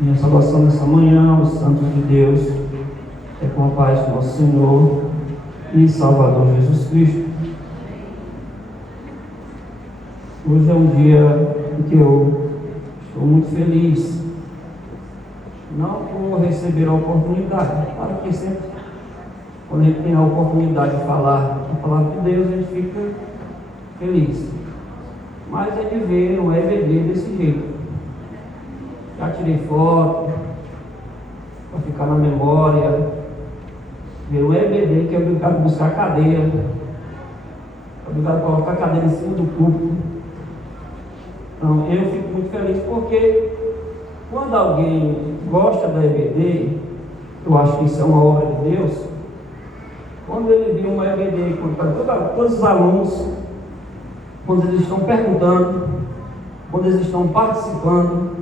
Minha salvação nessa manhã, os santos de Deus, é com a paz do nosso Senhor e Salvador Jesus Cristo. Hoje é um dia em que eu estou muito feliz, não por receber a oportunidade, claro que sempre, quando a gente tem a oportunidade de falar a palavra de Deus, a gente fica feliz, mas é de ver um EBD desse jeito. Já tirei foto para ficar na memória. Ver o EBD que é obrigado a buscar cadeira, é obrigado a colocar a cadeira em cima do púlpito. Então eu fico muito feliz porque quando alguém gosta da EBD, eu acho que isso é uma obra de Deus. Quando ele viu uma EBD para todos os alunos, quando eles estão perguntando, quando eles estão participando,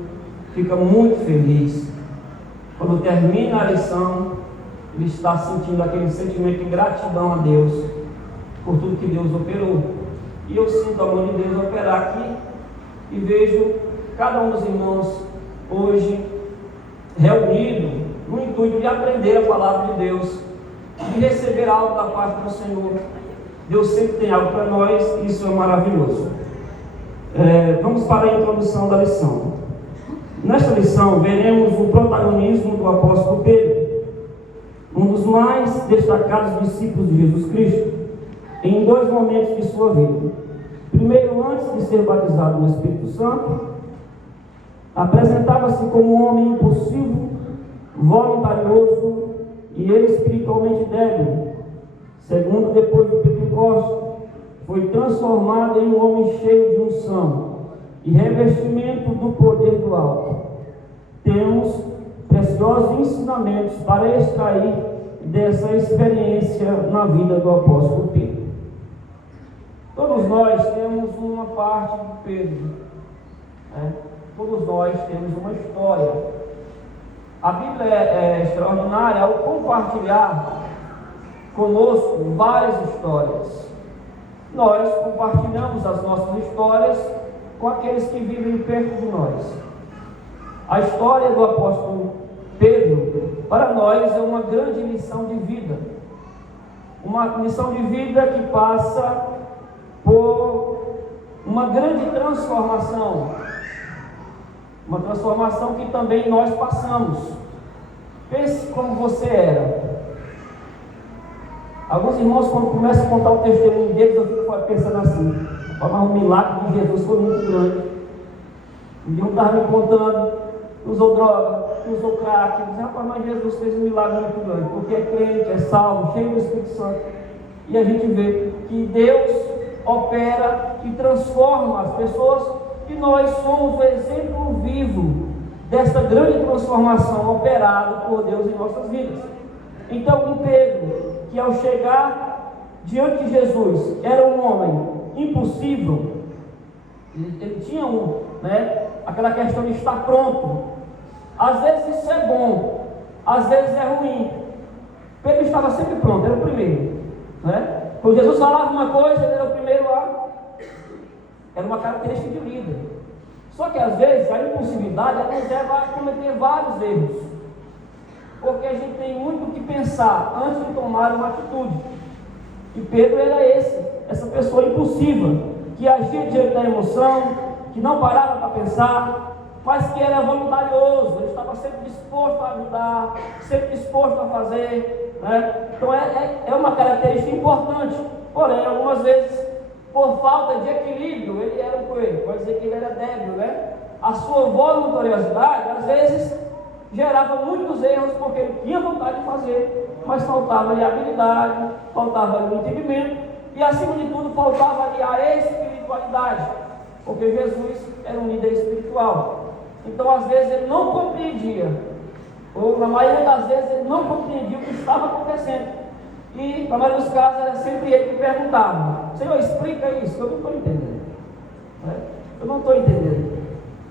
fica muito feliz. Quando termina a lição, ele está sentindo aquele sentimento de gratidão a Deus por tudo que Deus operou. E eu sinto a mão de Deus operar aqui e vejo cada um dos irmãos hoje reunido no intuito de aprender a palavra de Deus, de receber algo da parte do Senhor. Deus sempre tem algo para nós e isso é maravilhoso. Vamos para a introdução da lição. Nesta lição veremos o protagonismo do apóstolo Pedro, um dos mais destacados discípulos de Jesus Cristo, em dois momentos de sua vida. Primeiro, antes de ser batizado no Espírito Santo, apresentava-se como um homem impulsivo, voluntarioso e espiritualmente débil. Segundo, depois do Pentecostes, foi transformado em um homem cheio de unção e revestimento do poder do alto. Temos preciosos ensinamentos para extrair dessa experiência na vida do apóstolo Pedro. Todos nós temos uma parte de Pedro, Todos nós temos uma história. A Bíblia é extraordinária ao compartilhar conosco várias histórias. Nós compartilhamos as nossas histórias com aqueles que vivem perto de nós. A história do apóstolo Pedro, para nós, é uma grande lição de vida. Uma lição de vida que passa por uma grande transformação. Uma transformação que também nós passamos. Pense como você era. Alguns irmãos, quando começam a contar o testemunho deles, eu fico pensando assim: mas o milagre de Jesus foi muito grande. Um dia estava me contando, usou droga, usou crack. Eu disse: rapaz, mas Jesus fez um milagre muito grande, porque é crente, é salvo, cheio do Espírito Santo. E a gente vê que Deus opera e transforma as pessoas, e nós somos o exemplo vivo desta grande transformação operada por Deus em nossas vidas. Então, o Pedro, que ao chegar diante de Jesus era um homem impulsivo, ele tinha aquela questão de estar pronto. Às vezes isso é bom, às vezes é ruim. Pedro estava sempre pronto, era o primeiro, Quando Jesus falava uma coisa, ele era o primeiro lá. Era uma característica de líder. Só que às vezes a impulsividade ela nos leva a cometer vários erros, porque a gente tem muito o que pensar antes de tomar uma atitude. E Pedro era essa pessoa impulsiva, que agia diante da emoção, que não parava para pensar, mas que era voluntarioso. Ele estava sempre disposto a ajudar, sempre disposto a fazer, Então é uma característica importante. Porém, algumas vezes, por falta de equilíbrio, ele era um coelho, pode dizer que ele era débil, A sua voluntariosidade, às vezes, gerava muitos erros, porque ele tinha vontade de fazer, mas faltava-lhe a habilidade, faltava-lhe o entendimento, e acima de tudo, faltava-lhe a espiritualidade, porque Jesus era um líder espiritual. Então, às vezes, ele não compreendia, ou na maioria das vezes, ele não compreendia o que estava acontecendo. E, na maioria dos casos, era sempre ele que perguntava: Senhor, explica isso, eu não estou entendendo. Eu não estou entendendo.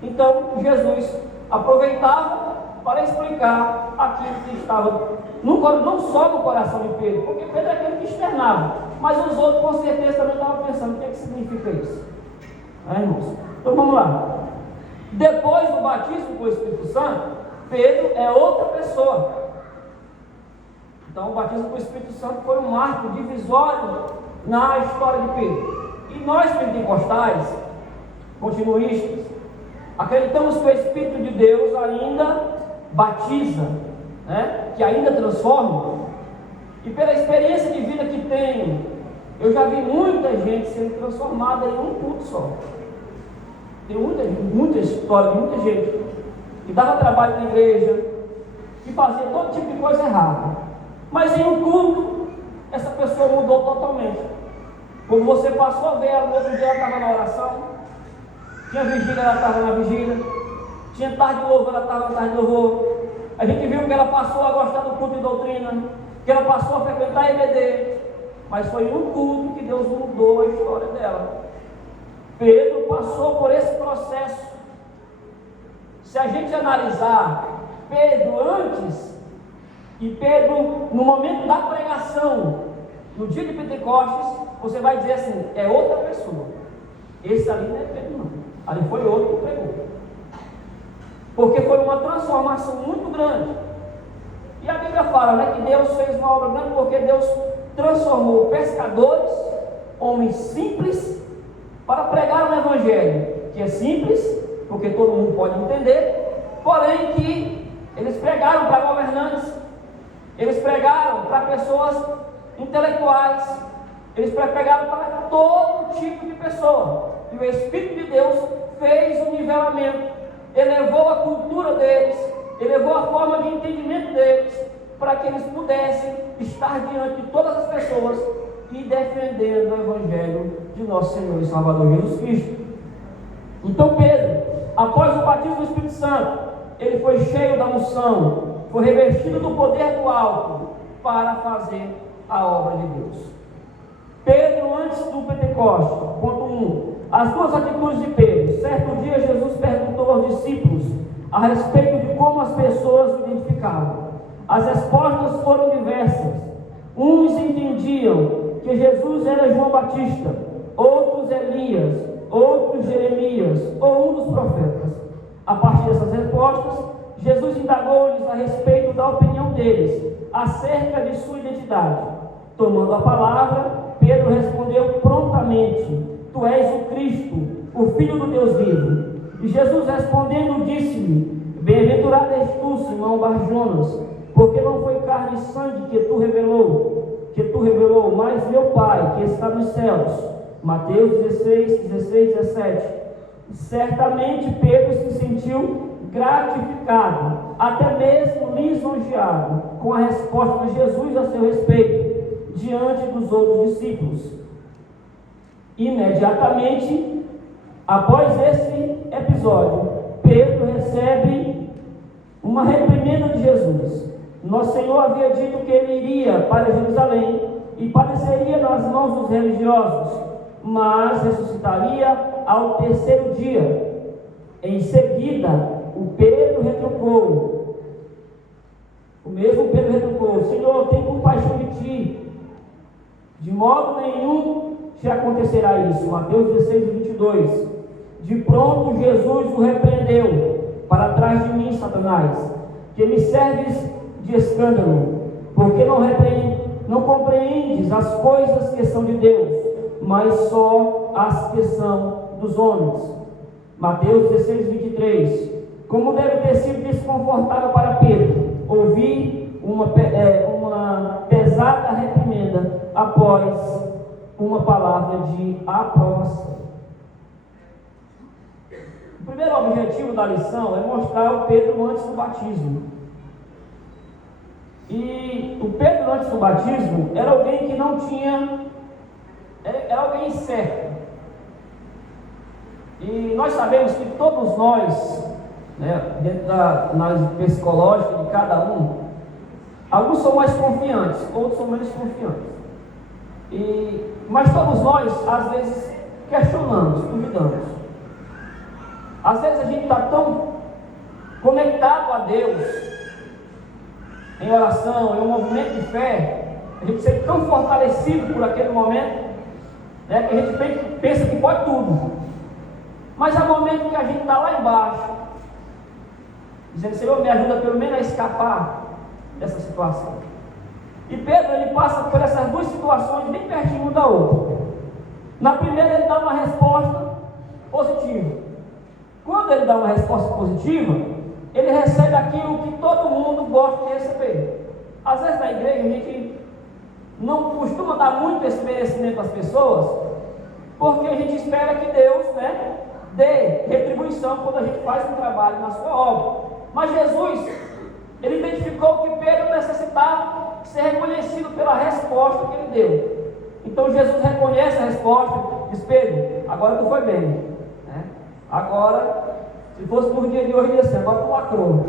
Então, Jesus aproveitava para explicar aquilo que estava não só no coração de Pedro, porque Pedro é aquele que externava, mas os outros com certeza também estavam pensando: o que significa isso? Irmãos? Então vamos lá. Depois do batismo com o Espírito Santo, Pedro é outra pessoa. Então o batismo com o Espírito Santo foi um marco divisório na história de Pedro. E nós pentecostais, continuistas, acreditamos que o Espírito de Deus ainda batiza, né? Que ainda transforma. E pela experiência de vida que tenho, eu já vi muita gente sendo transformada em um culto só. Tem muita história de muita gente que dava trabalho na igreja, que fazia todo tipo de coisa errada. Mas em um culto, essa pessoa mudou totalmente. Quando você passou a ver ela, no outro dia ela estava na oração, tinha vigília, ela estava na vigília, tinha tarde de louvor, ela estava na tarde de louvor. A gente viu que ela passou a gostar do culto de doutrina, que ela passou a frequentar a EBD, mas foi um culto que Deus mudou a história dela. Pedro passou por esse processo. Se a gente analisar Pedro antes e Pedro no momento da pregação, no dia de Pentecostes, você vai dizer assim, é outra pessoa. Esse ali não é Pedro não, ali foi outro que pregou. Porque foi uma transformação muito grande. E a Bíblia fala, né, que Deus fez uma obra grande porque Deus transformou pescadores, homens simples, para pregar um evangelho que é simples, porque todo mundo pode entender, porém que eles pregaram para governantes, eles pregaram para pessoas intelectuais, eles pregaram para todo tipo de pessoa. E o Espírito de Deus fez um nivelamento, elevou a cultura deles, elevou a forma de entendimento deles, para que eles pudessem estar diante de todas as pessoas e defendendo o Evangelho de nosso Senhor e Salvador Jesus Cristo. Então Pedro, após o batismo do Espírito Santo, ele foi cheio da unção, foi revestido do poder do alto para fazer a obra de Deus. Pedro, antes do Pentecostes, ponto 1, as duas atitudes de Pedro. Certo dia Jesus perguntou aos discípulos a respeito de como as pessoas o identificavam. As respostas foram diversas. Uns entendiam que Jesus era João Batista, outros Elias, outros Jeremias ou um dos profetas. A partir dessas respostas, Jesus indagou-lhes a respeito da opinião deles acerca de sua identidade. Tomando a palavra, Pedro respondeu prontamente: Tu és o Cristo, o Filho do Deus vivo. E Jesus respondendo disse-lhe: Bem-aventurado és tu, Simão Bar-Jonas, porque não foi carne e sangue que tu revelou, mas meu Pai que está nos céus. Mateus 16, 17. Certamente Pedro se sentiu gratificado, até mesmo lisonjeado, com a resposta de Jesus a seu respeito, diante dos outros discípulos. Imediatamente, após esse episódio, Pedro recebe uma reprimenda de Jesus. Nosso Senhor havia dito que ele iria para Jerusalém e padeceria nas mãos dos religiosos, mas ressuscitaria ao terceiro dia. Em seguida, o mesmo Pedro retrucou: Senhor, tem compaixão de ti, de modo nenhum te acontecerá isso. Mateus 16, 22. De pronto Jesus o repreendeu: Para trás de mim, Satanás, que me serves de escândalo, porque não compreendes as coisas que são de Deus, mas só as que são dos homens. Mateus 16, 23. Como deve ter sido desconfortável para Pedro ouvir uma pesada reprimenda após uma palavra de aprovação. O primeiro objetivo da lição é mostrar o Pedro antes do batismo. E o Pedro antes do batismo era alguém que não tinha, era alguém certo. E nós sabemos que todos nós, né, dentro da análise psicológica de cada um, alguns são mais confiantes, outros são menos confiantes. Mas todos nós, às vezes, questionamos, duvidamos. Às vezes a gente está tão conectado a Deus, em oração, em um movimento de fé, a gente se sente tão fortalecido por aquele momento, né, que a gente pensa que pode tudo. Mas há momentos que a gente está lá embaixo, dizendo: Senhor, me ajuda pelo menos a escapar dessa situação. E Pedro, ele passa por essas duas situações bem pertinho uma da outra. Na primeira, ele dá uma resposta positiva. Quando ele dá uma resposta positiva, ele recebe aquilo que todo mundo gosta de receber. Às vezes na igreja a gente não costuma dar muito esse merecimento às pessoas, porque a gente espera que Deus, dê retribuição quando a gente faz um trabalho na sua obra. Mas Jesus, ele identificou que Pedro necessitava ser reconhecido pela resposta que ele deu. Então Jesus reconhece a resposta, diz: Pedro, agora tu foi bem, agora, se fosse no dia de hoje, ia ser: agora tu lacrou,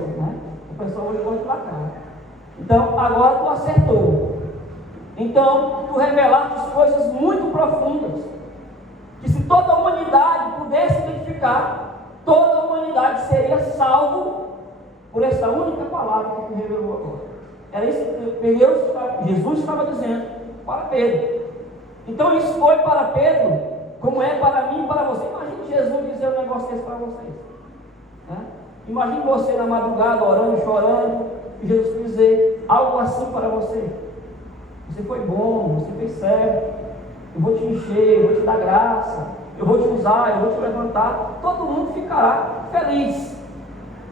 o pessoal hoje gosta de lacrar. Então, agora tu acertou. Então, tu revelaste coisas muito profundas, que se toda a humanidade pudesse identificar, toda a humanidade seria salvo por essa única palavra que tu revelou agora. Era isso que Jesus estava dizendo para Pedro. Então isso foi para Pedro, como é para mim e para você. Imagine Jesus dizer um negócio desse para vocês. Imagine você na madrugada orando, chorando, e Jesus dizer algo assim para você: você foi bom, você fez certo, eu vou te encher, eu vou te dar graça, eu vou te usar, eu vou te levantar. Todo mundo ficará feliz,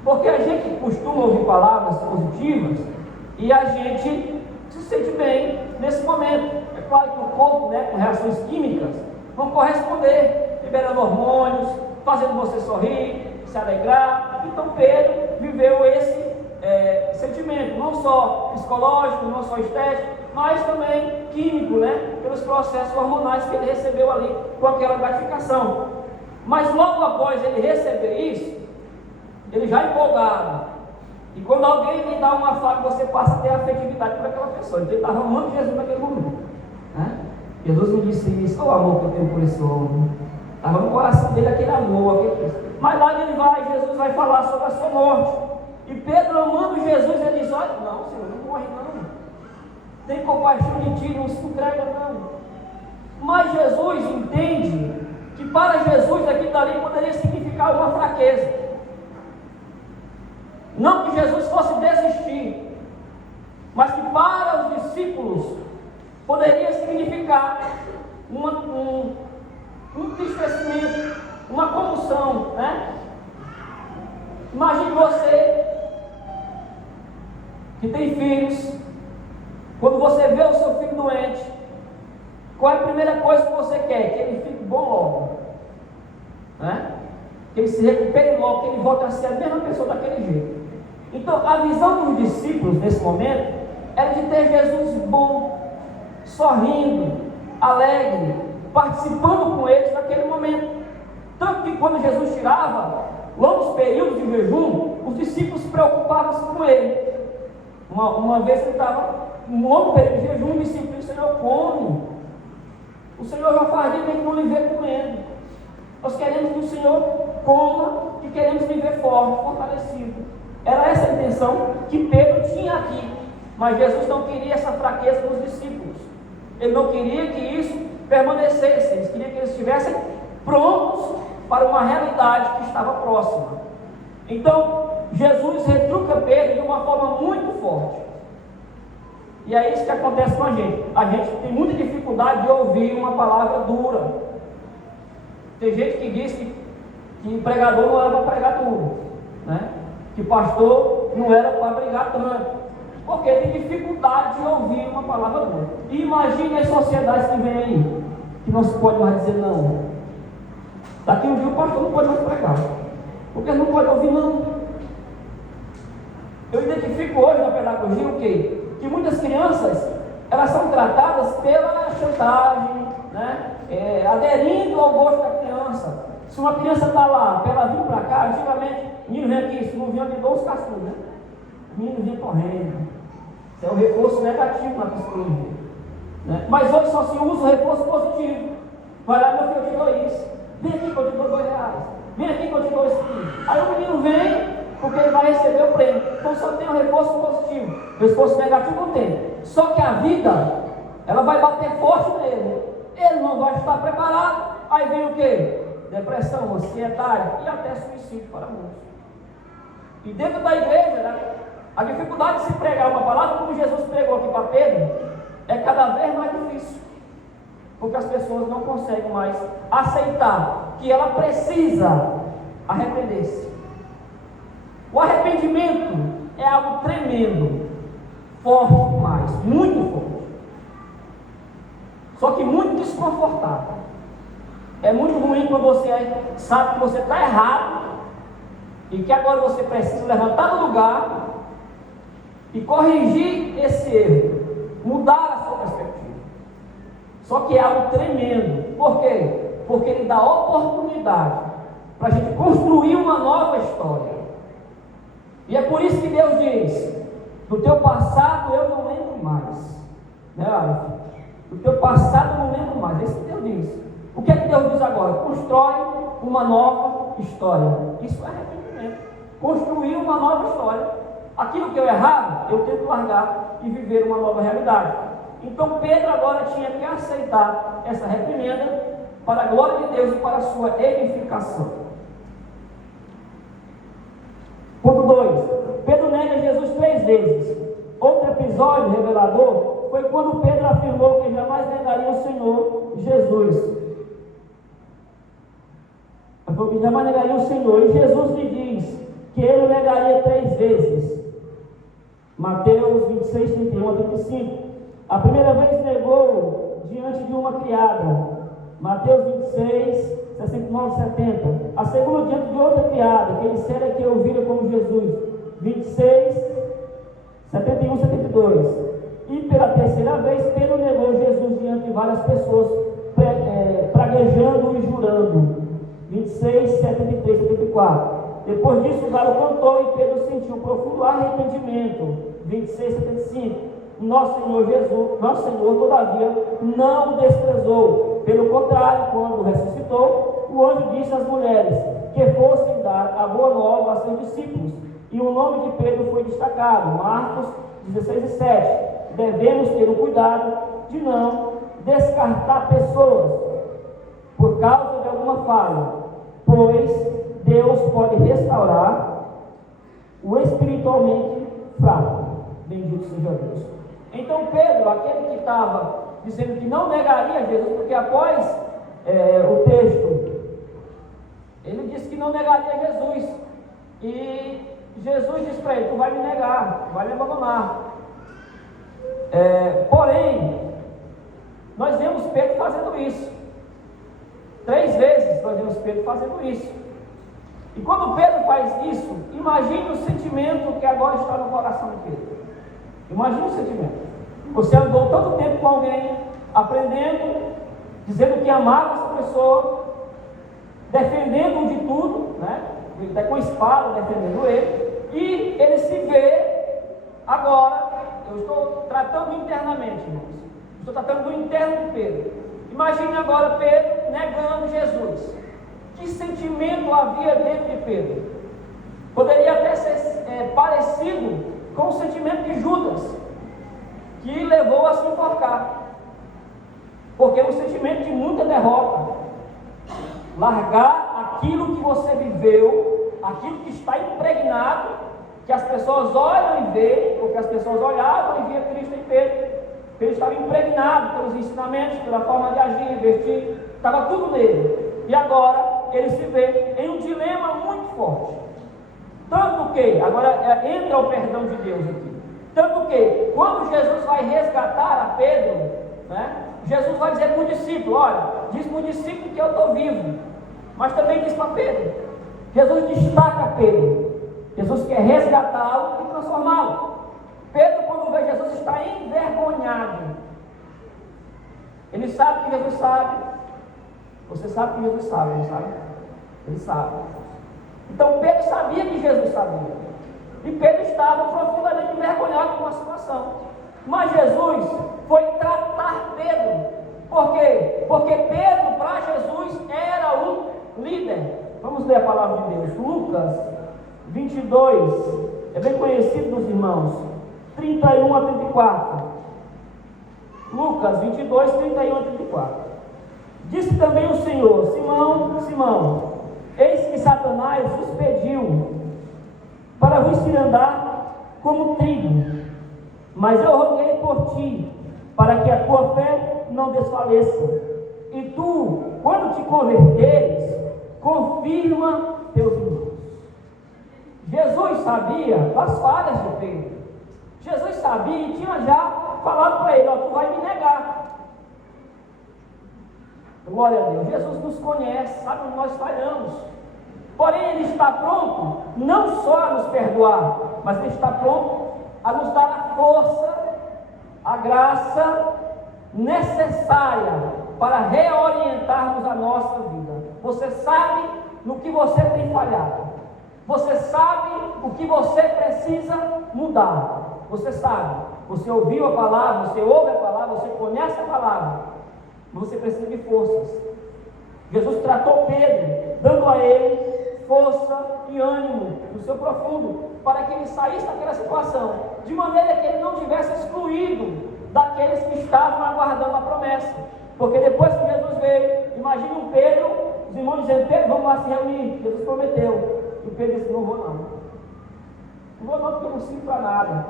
porque a gente costuma ouvir palavras positivas e a gente se sente bem nesse momento. É claro que o corpo, com reações químicas, vão corresponder, liberando hormônios, fazendo você sorrir, se alegrar. Então Pedro viveu esse sentimento, não só psicológico, não só estético, mas também químico, pelos processos hormonais que ele recebeu ali com aquela gratificação. Mas logo após ele receber isso, ele já empolgado, e quando alguém lhe dá um afago, você passa a ter afetividade por aquela pessoa. Então ele estava amando Jesus naquele momento, Jesus me disse isso: olha o amor que eu tenho por esse homem. Estava no coração dele aquele amor, Mas lá ele vai, Jesus vai falar sobre a sua morte. E Pedro, amando Jesus, ele diz: olha, não, Senhor, não morre não. Tem compaixão de ti, não se entrega não. Mas Jesus entende que para Jesus aquilo dali poderia significar uma fraqueza. Não que Jesus fosse desistir, mas que para os discípulos poderia significar um entristecimento, uma comoção, Imagine você que tem filhos. Quando você vê o seu filho doente, qual é a primeira coisa que você quer? Que ele fique bom logo, que ele se recupere logo, que ele volte a ser a mesma pessoa daquele jeito. Então a visão dos discípulos nesse momento era de ter Jesus bom, sorrindo, alegre, participando com eles naquele momento. Tanto que quando Jesus tirava longos períodos de jejum, os discípulos se preocupavam com ele. Uma vez ele estava um longo período de jejum, o discípulo disse: Senhor, come. O Senhor já faz dia que não lhe vê comendo. Nós queremos que o Senhor coma e queremos viver forte, fortalecido. Era essa a intenção que Pedro tinha aqui. Mas Jesus não queria essa fraqueza nos discípulos. Ele não queria que isso permanecesse. Ele queria que eles estivessem prontos para uma realidade que estava próxima. Então Jesus retruca Pedro de uma forma muito forte. E é isso que acontece com a gente. A gente tem muita dificuldade de ouvir uma palavra dura. Tem gente que diz que pregador não era para pregar duro, que pastor não era para brigar tanto, porque tem dificuldade de ouvir uma palavra dura. E imagine as sociedades que vem aí, que não se pode mais dizer não. Daqui um dia o pastor não pode mais pregar, porque não pode ouvir não. Eu identifico hoje na pedagogia o quê? Que muitas crianças, elas são tratadas pela chantagem, aderindo ao gosto da criança. Se uma criança está lá, para ela vir para cá, antigamente, o menino vem aqui, se não vinha, de 12 cascudos, O menino vinha correndo. Isso é um reforço negativo na psicologia, Mas hoje só se usa o reforço positivo. Vai lá, meu filho, eu te dou isso. Vem aqui que eu te dou R$2. Vem aqui que eu te dou isso aqui. Aí o menino vem, porque ele vai receber o prêmio. Então só tem um reforço positivo. Reforço negativo não tem. Só que a vida, ela vai bater forte nele. Ele não vai estar preparado. Aí vem o quê? Depressão, ansiedade e até suicídio para muitos. E dentro da igreja, né, a dificuldade de se pregar uma palavra como Jesus pregou aqui para Pedro é cada vez mais difícil, porque as pessoas não conseguem mais aceitar que ela precisa arrepender-se. O arrependimento é algo tremendo, forte demais, muito forte, só que muito desconfortável. É muito ruim quando você sabe que você está errado e que agora você precisa levantar do lugar e corrigir esse erro, mudar a sua perspectiva. Só que é algo tremendo. Por quê? Porque ele dá oportunidade para a gente construir uma nova história. E é por isso que Deus diz: do teu passado eu não lembro mais. Né, Aleph? Do teu passado eu não lembro mais. É isso que Deus diz. O que é que Deus diz agora? Constrói uma nova história. Isso é arrependimento. Construir uma nova história. Aquilo que eu errado, eu tenho que largar e viver uma nova realidade. Então Pedro agora tinha que aceitar essa reprimenda para a glória de Deus e para a sua edificação. Ponto 2. Pedro nega Jesus 3 vezes. Outro episódio revelador foi quando Pedro afirmou que jamais negaria o Senhor Jesus. Afirmou que jamais negaria o Senhor. E Jesus lhe diz que ele o negaria 3 vezes. Mateus 26, 31 a 35. A primeira vez negou diante de uma criada. Mateus 26, 69, 70. A segunda diante de outra criada, que ele dissera que ouvira como Jesus. 26, 71, 72. E pela terceira vez, Pedro negou Jesus diante de várias pessoas, praguejando e jurando. 26, 73, 74. Depois disso, o galo cantou e Pedro sentiu um profundo arrependimento. 26, 75. Nosso Senhor, todavia, não o desprezou. Pelo contrário, quando ressuscitou, o anjo disse às mulheres que fossem dar a boa nova a seus discípulos. E o nome de Pedro foi destacado. Marcos 16 e 7. Devemos ter o cuidado de não descartar pessoas por causa de alguma falha, pois Deus pode restaurar o espiritualmente fraco. Bendito seja Deus. Então Pedro, aquele que estava dizendo que não negaria Jesus, porque após o texto, ele disse que não negaria Jesus, e Jesus disse para ele: tu vai me negar, vai me abandonar. Porém, nós vemos Pedro fazendo isso. 3 vezes nós vemos Pedro fazendo isso. E quando Pedro faz isso, imagine o sentimento que agora está no coração de Pedro. Imagine o sentimento. Você andou tanto tempo com alguém, aprendendo, dizendo que amava essa pessoa, defendendo de tudo, né? Até com espada defendendo ele, e ele se vê agora. Eu estou tratando internamente, irmãos. Estou tratando do interno de Pedro. Imagine agora Pedro negando Jesus. Que sentimento havia dentro de Pedro? Poderia até ser parecido com o sentimento de Judas, que levou a se enforcar. Porque é um sentimento de muita derrota. Largar aquilo que você viveu, aquilo que está impregnado, que as pessoas olham e veem, porque as pessoas olhavam e viam Cristo em Pedro. Ele estava impregnado pelos ensinamentos, pela forma de agir, vestir, estava tudo nele. E agora ele se vê em um dilema muito forte. Tanto que, agora entra o perdão de Deus aqui. Tanto que, quando Jesus vai resgatar a Pedro, né, Jesus vai dizer para o discípulo: olha, diz para o discípulo que eu estou vivo. Mas também diz para Pedro. Jesus destaca Pedro. Jesus quer resgatá-lo e transformá-lo. Pedro, quando vê Jesus, está envergonhado. Ele sabe que Jesus sabe. Você sabe que Jesus sabe, não sabe? Ele sabe. Então Pedro sabia que Jesus sabia. E Pedro estava profundamente envergonhado com a situação. Mas Jesus foi tratar Pedro. Por quê? Porque Pedro, para Jesus, era um líder. Vamos ler a palavra de Deus. Lucas 22. É bem conhecido dos irmãos. 31 a 34. Lucas 22, 31 a 34. Disse também o Senhor: Simão, Simão, eis que Satanás vos pediu para vos se andar como trigo. Mas eu roguei por ti, para que a tua fé não desfaleça. E tu, quando te converteres, confirma teus irmãos. Jesus sabia das falhas de Pedro. Jesus sabia e tinha já falado para ele: ó, tu vai me negar. Glória a Deus. Jesus nos conhece, sabe onde nós falhamos. Porém, Ele está pronto não só a nos perdoar, mas Ele está pronto a nos dar a força, a graça necessária para reorientarmos a nossa vida. Você sabe no que você tem falhado. Você sabe o que você precisa mudar. Você sabe. Você ouviu a palavra, você ouve a palavra, você conhece a palavra. Mas você precisa de forças. Jesus tratou Pedro, dando a ele força e ânimo no seu profundo, para que ele saísse daquela situação, de maneira que ele não tivesse excluído daqueles que estavam aguardando a promessa. Porque depois que Jesus veio, imagine um Pedro, os irmãos dizendo: Pedro, vamos lá se reunir, Jesus prometeu. E Pedro disse: não vou não. Não vou não, porque eu não sirvo para nada.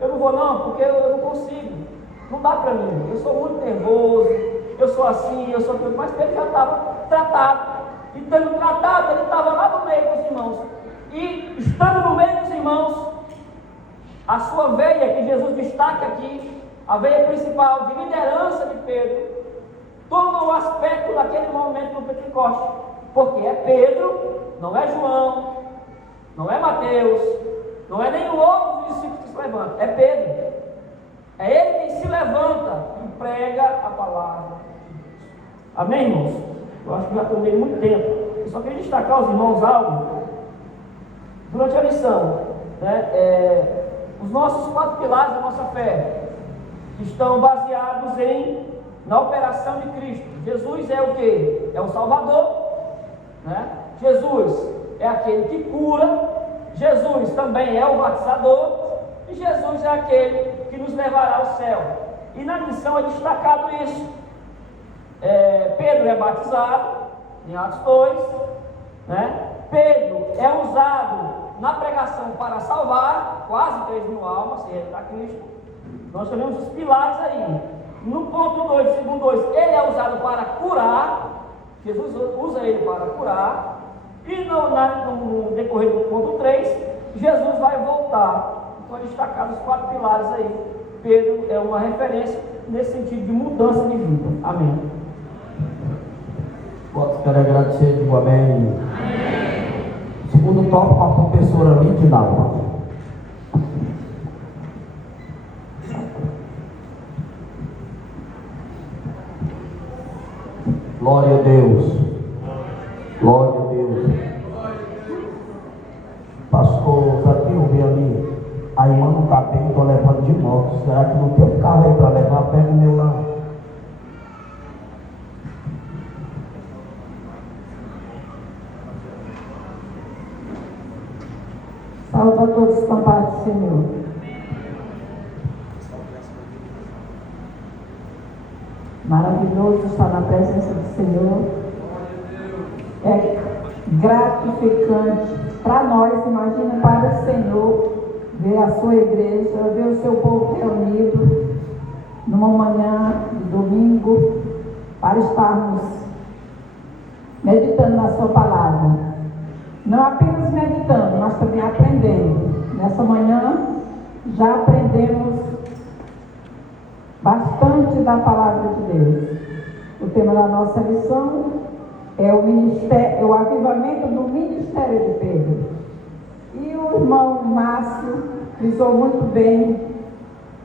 Eu não vou não, porque eu não consigo. Não dá para mim, eu sou muito nervoso, eu sou assim, eu sou tudo. Mas Pedro já estava tratado. E estando tratado, ele estava lá no meio dos irmãos. E estando no meio dos irmãos, a sua veia, que Jesus destaca aqui, a veia principal de liderança de Pedro, toma o aspecto daquele momento do Pentecostes. Porque é Pedro, não é João, não é Mateus, não é nenhum outro discípulo que se levanta, é Pedro. É ele quem se levanta e prega a palavra de Deus. Amém, irmãos? Eu acho que já tomei muito tempo. Eu só queria destacar aos irmãos algo durante a lição, né? Os nossos 4 pilares da nossa fé estão baseados na operação de Cristo. Jesus é o quê? É o Salvador, né? Jesus é aquele que cura. Jesus também é o batizador. E Jesus é aquele que nos levará ao céu. E na lição é destacado isso. Pedro é batizado em Atos 2, né? Pedro é usado na pregação para salvar quase 3.000 almas, se ele está Cristo. Nós temos os pilares aí. No ponto 2, segundo 2, ele é usado para curar. Jesus usa ele para curar. E no decorrer do ponto 3, Jesus vai voltar. Então, destacados os 4 pilares aí. Pedro é uma referência nesse sentido de mudança de vida. Amém. Quero agradecer, digo amém. Amém. Segundo tópico, a professora Lidinalva. Glória a Deus. Glória a Deus. Pastor Zatil, vi ali. A irmã não está bem, estou levando de moto. Será que não tem um carro aí para levar? Pega o meu lá. Saúde a todos com a paz do Senhor. Maravilhoso estar na presença do Senhor. É gratificante para nós, imagina para o Senhor, ver a sua igreja, ver o seu povo reunido numa manhã de domingo, para estarmos meditando na sua palavra. Não apenas meditando, mas também aprendendo. Nessa manhã já aprendemos bastante da palavra de Deus. O tema da nossa lição é o avivamento no ministério de Pedro. E o irmão Márcio frisou muito bem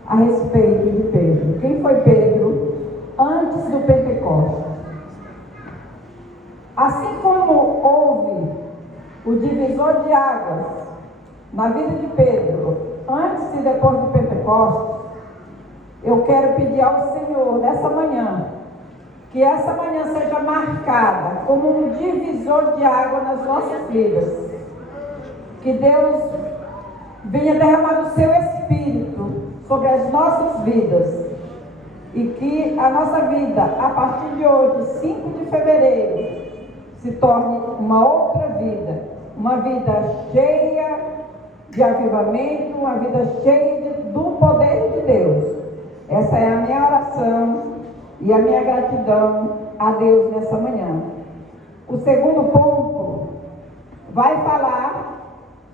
a respeito de Pedro. Quem foi Pedro antes do Pentecostes? Assim como houve o divisor de águas na vida de Pedro antes e depois do Pentecostes, eu quero pedir ao Senhor nessa manhã que essa manhã seja marcada como um divisor de água nas nossas vidas. Que Deus venha derramar o seu Espírito sobre as nossas vidas. E que a nossa vida, a partir de hoje, 5 de fevereiro, se torne uma outra vida. Uma vida cheia de avivamento, uma vida cheia do poder de Deus. Essa é a minha oração e a minha gratidão a Deus nessa manhã. O segundo ponto vai falar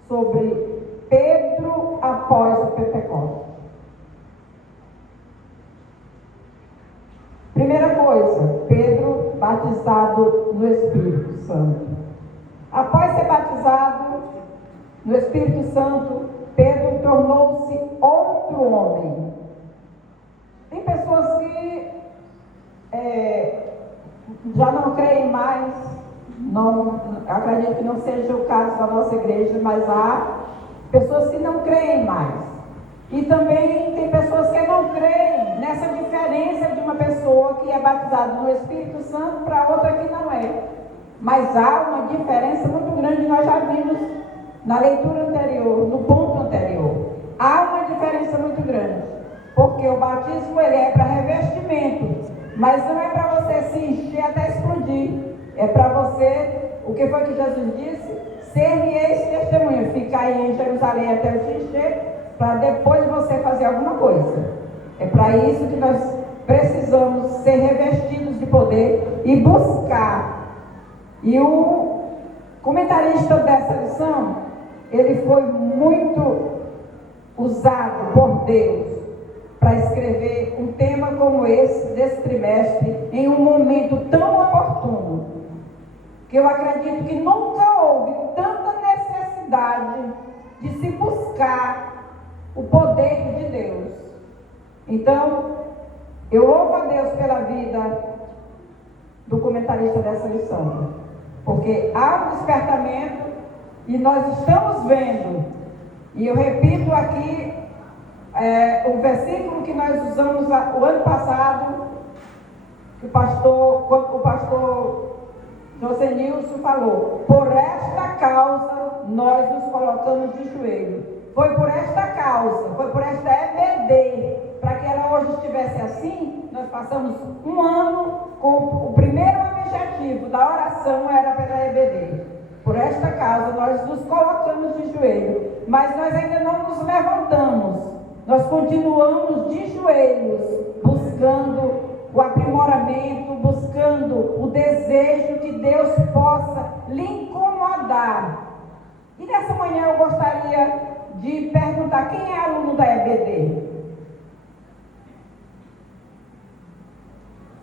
sobre Pedro após o Pentecostes. Primeira coisa, Pedro batizado no Espírito Santo. Após ser batizado no Espírito Santo, Pedro tornou-se outro homem. Tem pessoas que já não creem mais, acredito que não seja o caso da nossa igreja, mas há pessoas que não creem mais. E também tem pessoas que não creem nessa diferença de uma pessoa que é batizada no Espírito Santo para outra que não é. Mas há uma diferença muito grande, nós já vimos na leitura anterior, no ponto anterior. Há uma diferença muito grande, porque o batismo ele é para revestimento, mas não é para você se encher até explodir. É para você, o que foi que Jesus disse? Ser-me esse testemunho, ficar aí em Jerusalém até eu se encher, para depois você fazer alguma coisa. É para isso que nós precisamos ser revestidos de poder e buscar. E o comentarista dessa lição, ele foi muito usado por Deus para escrever um tema como esse, desse trimestre, em um momento tão oportuno, que eu acredito que nunca houve tanta necessidade de se buscar o poder de Deus. Então, eu louvo a Deus pela vida do comentarista dessa lição, porque há um despertamento e nós estamos vendo, e eu repito aqui o versículo que nós usamos o ano passado, que o pastor José Nilson falou: por esta causa nós nos colocamos de joelho. Foi por esta causa, foi por esta EBD, para que ela hoje estivesse assim. Nós passamos um ano com o primeiro objetivo da oração era pela EBD. Por esta causa nós nos colocamos de joelho, mas nós ainda não nos levantamos. Nós continuamos de joelhos, buscando o aprimoramento, buscando o desejo que Deus possa lhe incomodar. E nessa manhã eu gostaria de perguntar: quem é aluno da EBD?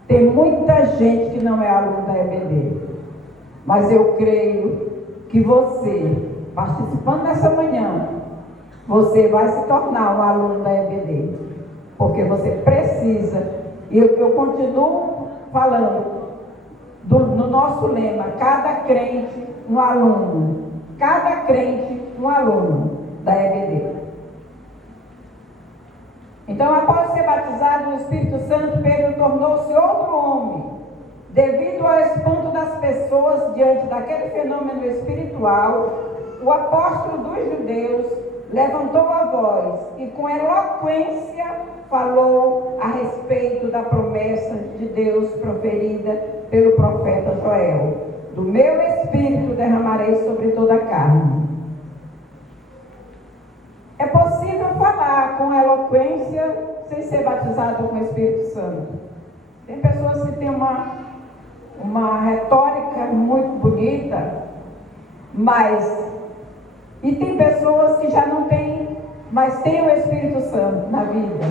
Tem muita gente que não é aluno da EBD, mas eu creio que você, participando dessa manhã, você vai se tornar um aluno da EBD, porque você precisa, e eu continuo falando no nosso lema: cada crente um aluno, cada crente um aluno da EBD. Então, após ser batizado no Espírito Santo, Pedro tornou-se outro homem. Devido ao espanto das pessoas diante daquele fenômeno espiritual, o apóstolo dos judeus levantou a voz e com eloquência falou a respeito da promessa de Deus proferida pelo profeta Joel: do meu espírito derramarei sobre toda a carne. É possível falar com eloquência sem ser batizado com o Espírito Santo. Tem pessoas que têm uma retórica muito bonita, e tem pessoas que já não têm, mas têm o Espírito Santo na vida.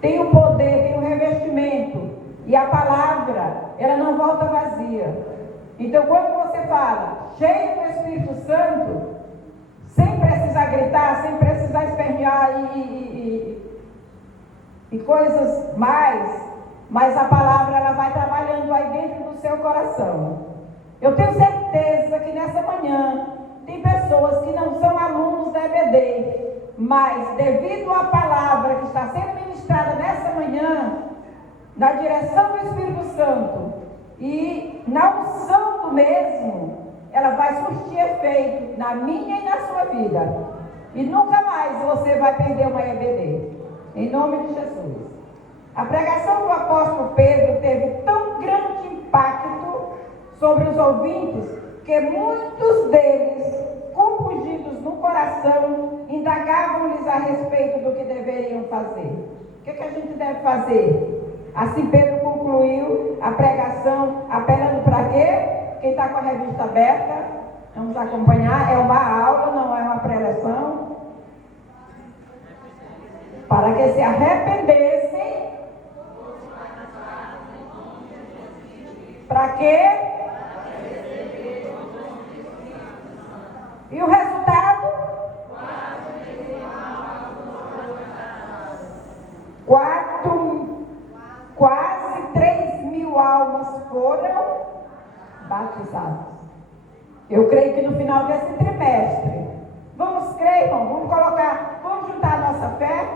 Tem o poder, tem o revestimento, e a palavra, ela não volta vazia. Então, quando você fala cheio do Espírito Santo, sem precisar gritar, sem precisar espernear e coisas mas a palavra ela vai trabalhando aí dentro do seu coração. Eu tenho certeza que nessa manhã tem pessoas que não são alunos da EBD, mas devido à palavra que está sendo ministrada nessa manhã, na direção do Espírito Santo e na unção do mesmo, ela vai surtir efeito na minha e na sua vida. E nunca mais você vai perder uma EBD. Em nome de Jesus. A pregação do apóstolo Pedro teve tão grande impacto sobre os ouvintes que muitos deles compungidos no coração, indagavam-lhes a respeito do que deveriam fazer. O que a gente deve fazer? Assim Pedro concluiu a pregação, apelando para quê? Quem está com a revista aberta, vamos acompanhar, é uma aula, não é uma preleção. Para que se arrependessem. Para quê? E o resultado? Quase 3.000 almas foram batizadas. Eu creio que no final desse trimestre, vamos crer, irmão, vamos juntar a nossa fé,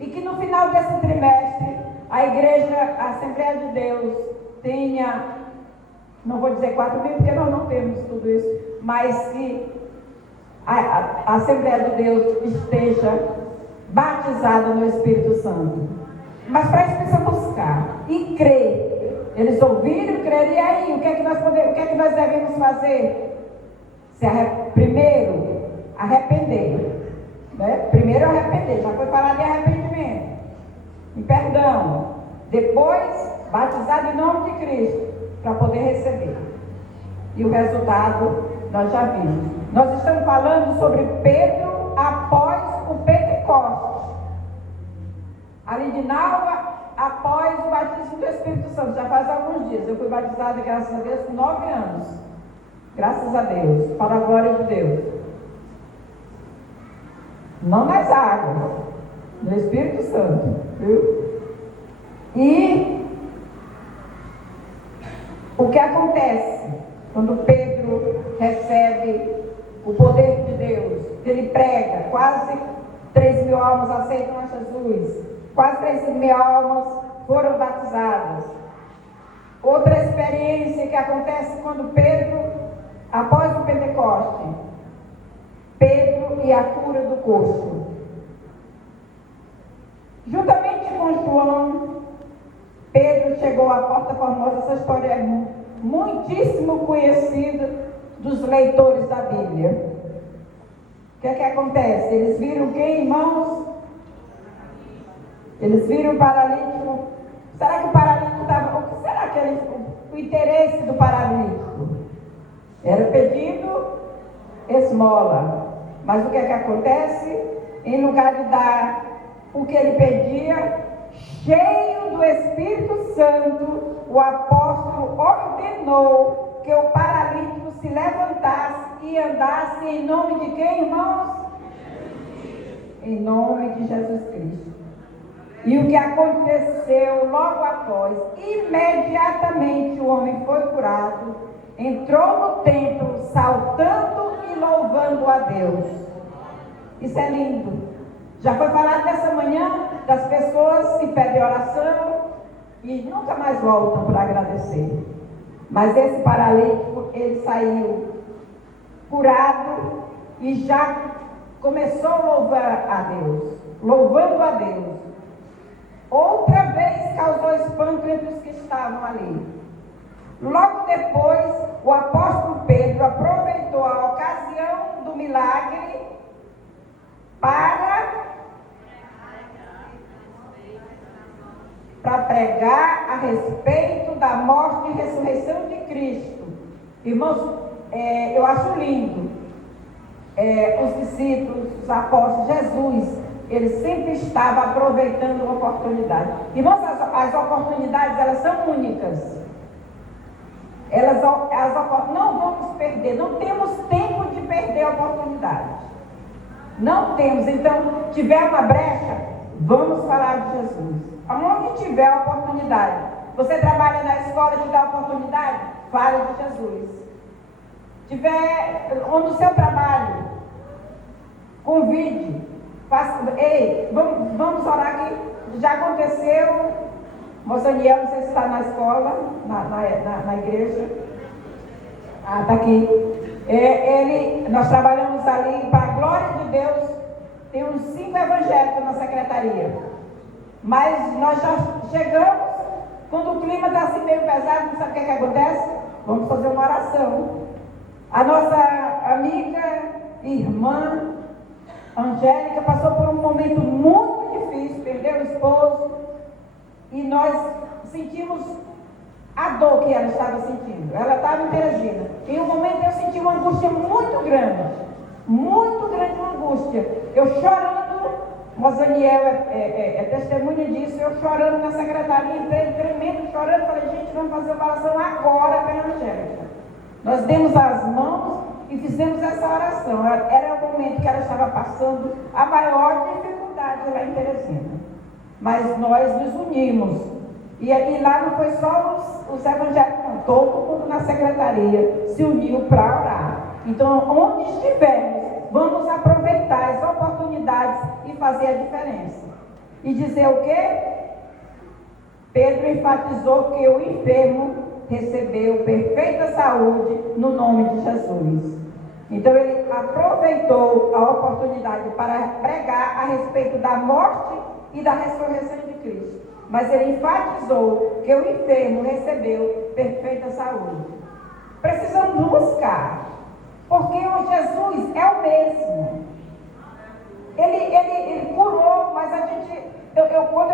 e que no final desse trimestre, a igreja, a Assembleia de Deus, tenha, não vou dizer 4.000, porque nós não temos tudo isso, mas que a Assembleia de Deus esteja batizada no Espírito Santo. Mas para isso precisa buscar e crer. Eles ouviram, creram, e aí, o que é que nós devemos fazer? Primeiro, arrepender. Né? Primeiro arrepender, já foi falado em arrependimento, em perdão. Depois, batizado em nome de Cristo, para poder receber. E o resultado nós já vimos. Nós estamos falando sobre Pedro após o Pentecostes. Ali de Nalva, após o batismo do Espírito Santo, já faz alguns dias. Eu fui batizada, graças a Deus, com 9 anos. Graças a Deus, para a glória de Deus. Não nas águas, no Espírito Santo, viu? E o que acontece quando Pedro recebe o poder de Deus? Ele prega, quase 3.000 almas aceitam a Jesus, quase 3.000 almas foram batizadas. Outra experiência que acontece quando Pedro, após o Pentecoste, Pedro e a cura do coxo. Juntamente com João, Pedro chegou à Porta Formosa. Essa história é muitíssimo conhecida dos leitores da Bíblia. O que é que acontece? Eles viram quem, irmãos? Eles viram o paralítico. Será que o paralítico estava... O que será que o interesse do paralítico? Era pedindo esmola. Mas o que é que acontece? Em lugar de dar o que ele pedia, cheio do Espírito Santo, o apóstolo ordenou que o paralítico se levantasse e andasse em nome de quem, irmãos? Em nome de Jesus Cristo. E o que aconteceu logo após? Imediatamente o homem foi curado, entrou no templo saltando e louvando a Deus. Isso é lindo. Já foi falado nessa manhã das pessoas que pedem oração e nunca mais voltam para agradecer. Mas esse paralítico, ele saiu curado e já começou a louvar a Deus, louvando a Deus. Outra vez causou espanto entre os que estavam ali. Logo depois, o apóstolo Pedro aproveitou a ocasião do milagre para pregar a respeito da morte e ressurreição de Cristo. Irmãos, eu acho lindo. Os discípulos, os apóstolos, Jesus, ele sempre estava aproveitando a oportunidade. Irmãos, as oportunidades, elas são únicas. Não vamos perder, não temos tempo de perder a oportunidade. Não temos. Então, tiver uma brecha, vamos falar de Jesus. Aonde tiver a oportunidade. Você trabalha na escola, tiver a oportunidade, fale de Jesus. Tiver no seu trabalho, convide. Ei, vamos orar aqui. Já aconteceu. Moça Aniel, não sei se está na escola, na igreja. Está aqui. Nós trabalhamos ali, para a glória de Deus, tem uns 5 evangélicos na secretaria. Mas nós já chegamos, quando o clima está assim meio pesado, não sabe o que acontece? Vamos fazer uma oração. A nossa amiga irmã Angélica passou por um momento muito difícil, perdeu o esposo, e nós sentimos a dor que ela estava sentindo. Ela estava em Teresina. Em um momento eu senti uma angústia muito grande uma angústia. Eu chorando, Mozaniel é testemunha disso, eu chorando na secretaria, entrei tremendo, chorando, falei, gente, vamos fazer uma oração agora pela Angélica. Nós demos as mãos e fizemos essa oração. Era o momento que ela estava passando a maior dificuldade lá em Teresina. Mas nós nos unimos. E lá não foi só os evangélicos, não. Todo mundo na secretaria se uniu para orar. Então, onde estivermos, vamos aproveitar as oportunidades e fazer a diferença. E dizer o quê? Pedro enfatizou que o enfermo recebeu perfeita saúde no nome de Jesus. Então ele aproveitou a oportunidade para pregar a respeito da morte e da ressurreição de Cristo. Mas ele enfatizou que o enfermo recebeu perfeita saúde. Precisamos buscar, porque o Jesus é o mesmo. Ele curou, mas a gente, quando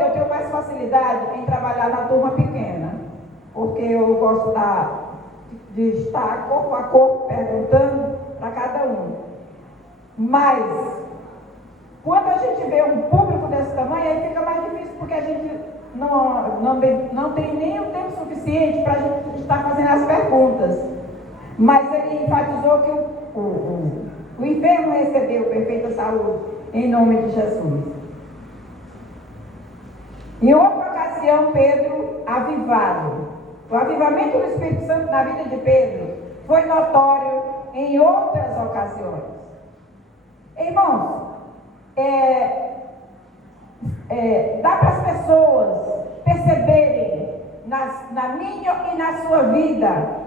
eu tenho mais facilidade em trabalhar na turma pequena, porque eu gosto de estar corpo a corpo, perguntando para cada um. Mas, quando a gente vê um público desse tamanho, aí fica mais difícil, porque a gente não tem nem o tempo suficiente para a gente estar fazendo as perguntas. Mas ele enfatizou que o enfermo recebeu perfeita saúde em nome de Jesus. Em outra ocasião, Pedro, avivado. O avivamento do Espírito Santo na vida de Pedro foi notório em outras ocasiões. Irmãos, dá para as pessoas perceberem na minha e na sua vida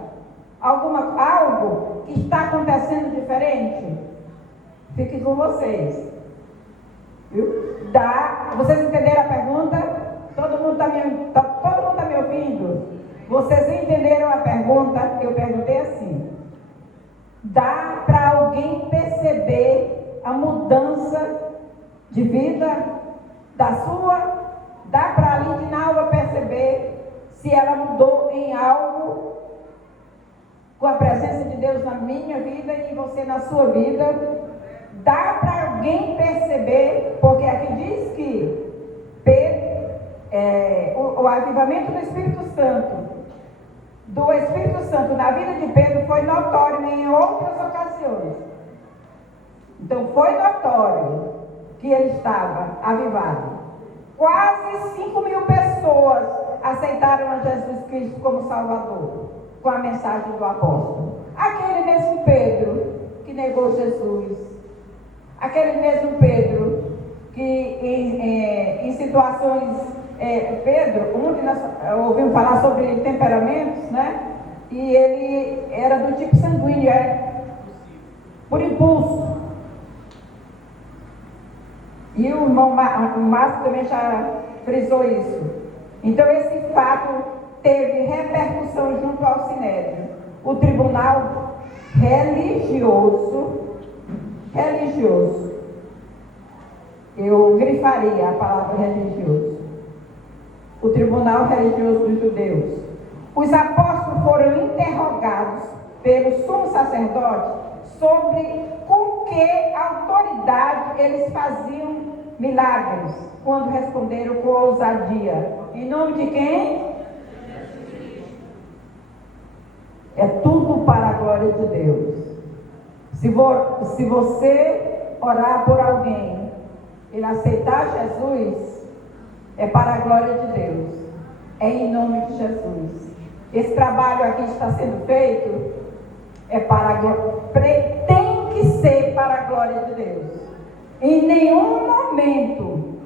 algo que está acontecendo diferente? Fique com vocês. Viu? Vocês entenderam a pergunta? Todo mundo está me ouvindo? Vocês entenderam a pergunta? Eu perguntei assim: dá para alguém perceber a mudança de vida da sua? Dá para a Lindinalva perceber se ela mudou em algo com a presença de Deus na minha vida e você na sua vida? Dá para alguém perceber? Porque aqui diz que o avivamento do Espírito Santo na vida de Pedro foi notório em outras ocasiões. Então foi notório que ele estava avivado. Quase 5.000 pessoas aceitaram a Jesus Cristo como Salvador, com a mensagem do apóstolo. Aquele mesmo Pedro que negou Jesus, aquele mesmo Pedro que em situações, onde nós ouvimos falar sobre temperamentos, né? E ele era do tipo sanguíneo, por impulso. E o irmão Márcio também já frisou isso. Então esse fato teve repercussão junto ao Sinédrio. O tribunal religioso, eu grifaria a palavra religioso. O tribunal religioso dos judeus. Os apóstolos foram interrogados pelo sumo sacerdote sobre com que autoridade eles faziam milagres, quando responderam com ousadia. Em nome de quem? É tudo para a glória de Deus. Se você orar por alguém, ele aceitar Jesus, é para a glória de Deus. É em nome de Jesus. Esse trabalho aqui está sendo feito, tem que ser para a glória de Deus. Em nenhum momento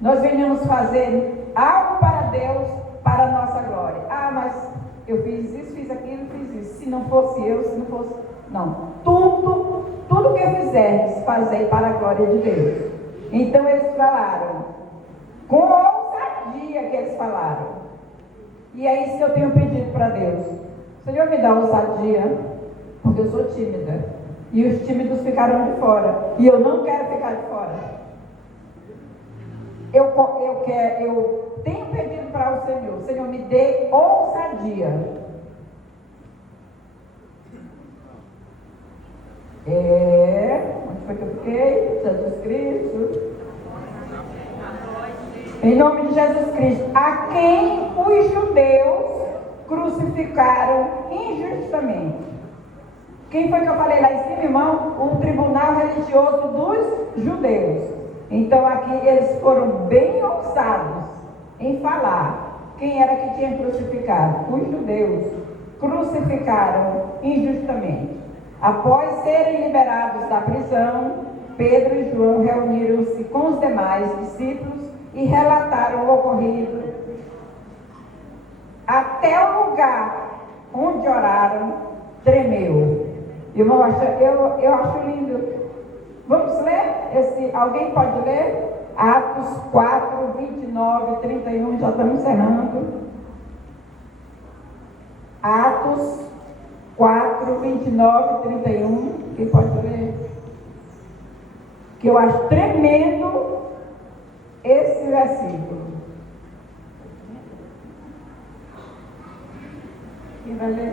nós venhamos fazer algo para Deus, para a nossa glória. Ah, mas eu fiz isso, fiz aquilo, fiz isso. Se não fosse eu, se não fosse... Não. Tudo que fizerdes, fazei para a glória de Deus. Então eles falaram, com ousadia que eles falaram. E é isso que eu tenho pedido para Deus. Senhor, me dá ousadia, porque eu sou tímida. E os tímidos ficaram de fora. E eu não quero ficar de fora. Eu tenho pedido para o Senhor, me dê ousadia. Onde foi que eu fiquei? Jesus Cristo. Em nome de Jesus Cristo, a quem os judeus crucificaram injustamente. Quem foi que eu falei lá em cima, irmão? O tribunal religioso dos judeus. Então aqui eles foram bem ousados em falar quem era que tinha crucificado. Os judeus crucificaram injustamente. Após serem liberados da prisão, Pedro e João reuniram-se com os demais discípulos e relataram o ocorrido. Até o lugar onde oraram tremeu. Irmão, eu acho lindo. Vamos ler? Alguém pode ler? Atos 4, 29, 31, já estamos encerrando. Atos 4, 29, 31. Quem pode ler? Que eu acho tremendo esse versículo. Quem vai ler?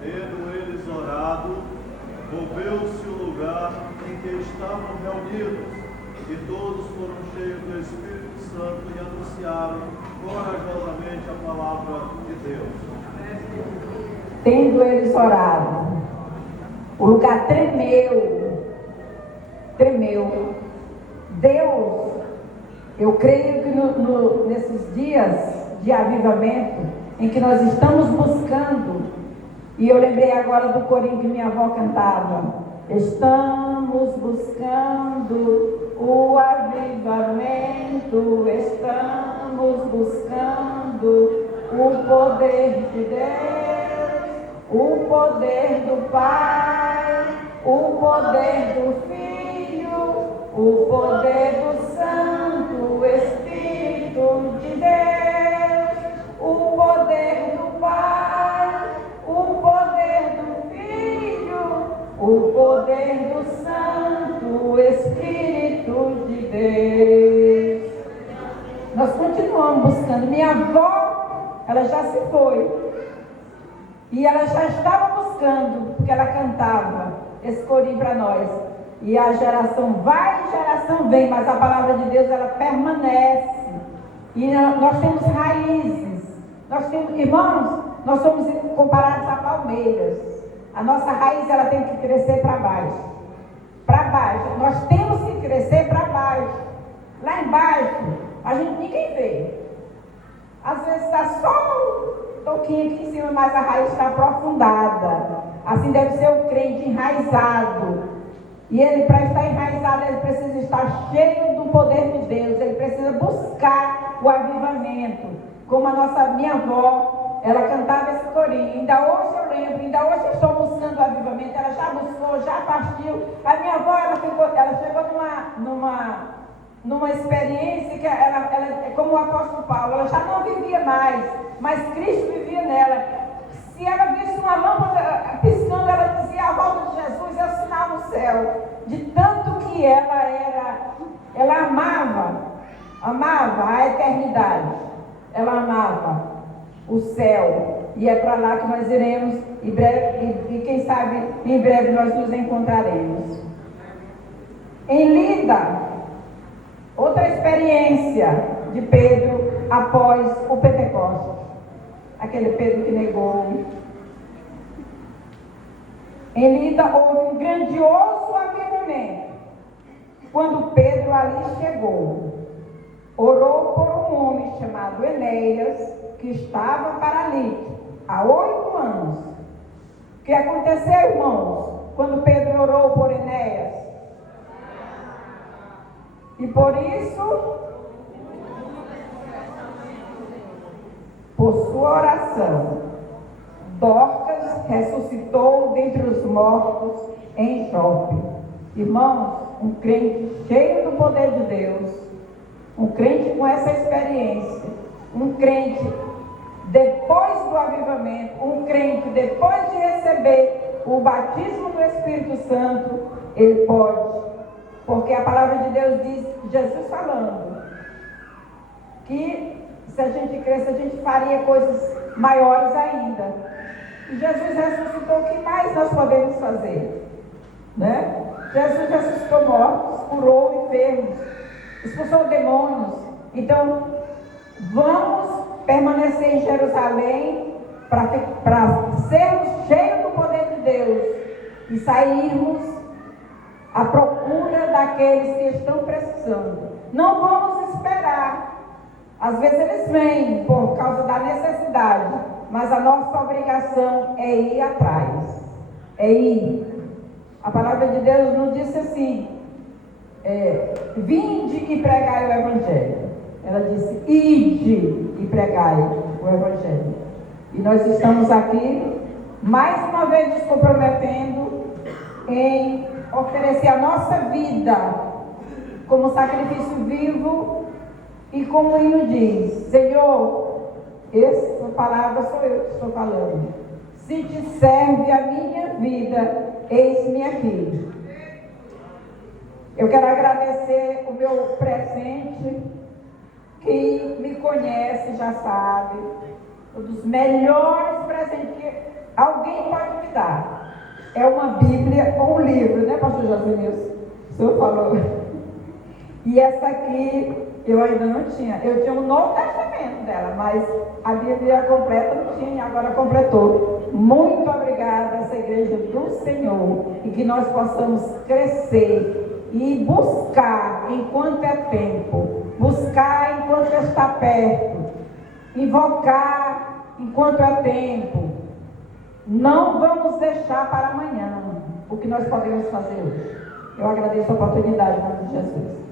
Tendo eles orado, moveu-se o lugar em que estavam reunidos, e todos foram cheios do Espírito Santo e anunciaram corajosamente a palavra de Deus. Tendo eles orado, o lugar tremeu. Deus, eu creio que nesses dias de avivamento, em que nós estamos buscando, e eu lembrei agora do corinho que minha avó cantava: estamos buscando o avivamento, estamos buscando o poder de Deus, o poder do Pai, o poder do Filho, o poder do Santo Espírito de Deus, o poder do Pai, o poder do Filho, o poder do Santo Espírito de Deus. Nós continuamos buscando. Minha avó, ela já se foi. E ela já estava buscando, porque ela cantava esse corinho para nós. E a geração vai e geração vem, mas a palavra de Deus, ela permanece. E nós temos raízes. Nós temos, irmãos, nós somos comparados a palmeiras. A nossa raiz, ela tem que crescer para baixo. Para baixo. Nós temos que crescer para baixo. Lá embaixo, ninguém vê. Às vezes está só um toquinho aqui em cima, mas a raiz está aprofundada. Assim deve ser o crente enraizado. E ele, para estar enraizado, ele precisa estar cheio do poder de Deus. Ele precisa buscar o avivamento. Como minha avó, ela cantava esse corinho. Ainda hoje eu lembro, ainda hoje eu estou buscando o avivamento. Ela já buscou, já partiu. A minha avó, ela chegou numa experiência que ela é como o apóstolo Paulo. Ela já não vivia mais, mas Cristo vivia nela. Se ela visse uma lâmpada piscando, ela dizia: a volta de Jesus é o sinal no céu. De tanto que ela amava a eternidade. Ela amava o céu. E é para lá que nós iremos, e quem sabe, em breve nós nos encontraremos. Em Lida, outra experiência de Pedro após o Pentecostes. Aquele Pedro que negou. Em Lida houve um grandioso avivamento. Quando Pedro ali chegou, orou por um homem chamado Enéas, que estava paralítico há 8 anos. O que aconteceu, irmãos, quando Pedro orou por Enéas? E por isso, por sua oração, Dorcas ressuscitou dentre os mortos em Jope. Irmãos, um crente cheio do poder de Deus, um crente com essa experiência, um crente depois do avivamento, um crente depois de receber o batismo do Espírito Santo, ele pode. Porque a palavra de Deus diz, Jesus falando, que se a gente cresce, a gente faria coisas maiores ainda. E Jesus ressuscitou, o que mais nós podemos fazer? Né? Jesus ressuscitou mortos, curou enfermos, expulsou demônios. Então, vamos permanecer em Jerusalém para sermos cheios do poder de Deus e sairmos à procura daqueles que estão precisando. Não vamos esperar. Às vezes eles vêm por causa da necessidade, mas a nossa obrigação é ir atrás, é ir. A palavra de Deus nos disse assim, vinde e pregai o Evangelho. Ela disse, ide e pregai o Evangelho. E nós estamos aqui, mais uma vez nos comprometendo em oferecer a nossa vida como sacrifício vivo e como o hino diz, Senhor, essa palavra sou eu que estou falando. Se te serve a minha vida, eis-me aqui. Eu quero agradecer o meu presente. Quem me conhece já sabe, um dos melhores presentes que alguém pode me dar é uma Bíblia ou um livro, né, pastor Josimilson? O senhor falou. E essa aqui eu ainda não tinha. Eu tinha um Novo Testamento dela, mas a Bíblia completa não tinha e agora completou. Muito obrigada a essa igreja do Senhor e que nós possamos crescer e buscar enquanto é tempo, buscar enquanto está perto, invocar enquanto é tempo. Não vamos deixar para amanhã o que nós podemos fazer hoje. Eu agradeço a oportunidade, em nome de Jesus.